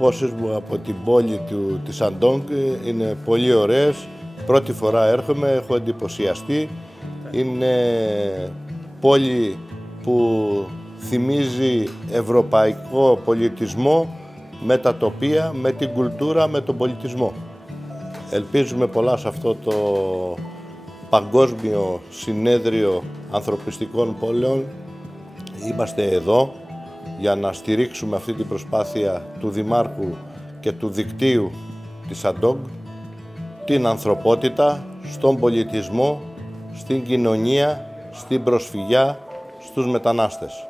εντυπώσεις μου από την πόλη της Αντόγκ είναι πολύ ωραίες. Πρώτη φορά έρχομαι, έχω εντυπωσιαστεί. Είναι πόλη που θυμίζει ευρωπαϊκό πολιτισμό με τα τοπία, με την κουλτούρα, με τον πολιτισμό. Ελπίζουμε πολλά σε αυτό το Παγκόσμιο Συνέδριο Ανθρωπιστικών Πόλεων. Είμαστε εδώ για να στηρίξουμε αυτή την προσπάθεια του Δημάρχου και του δικτύου της Αντόγκ, την ανθρωπότητα, στον πολιτισμό, στην κοινωνία, στην προσφυγιά, στους μετανάστες.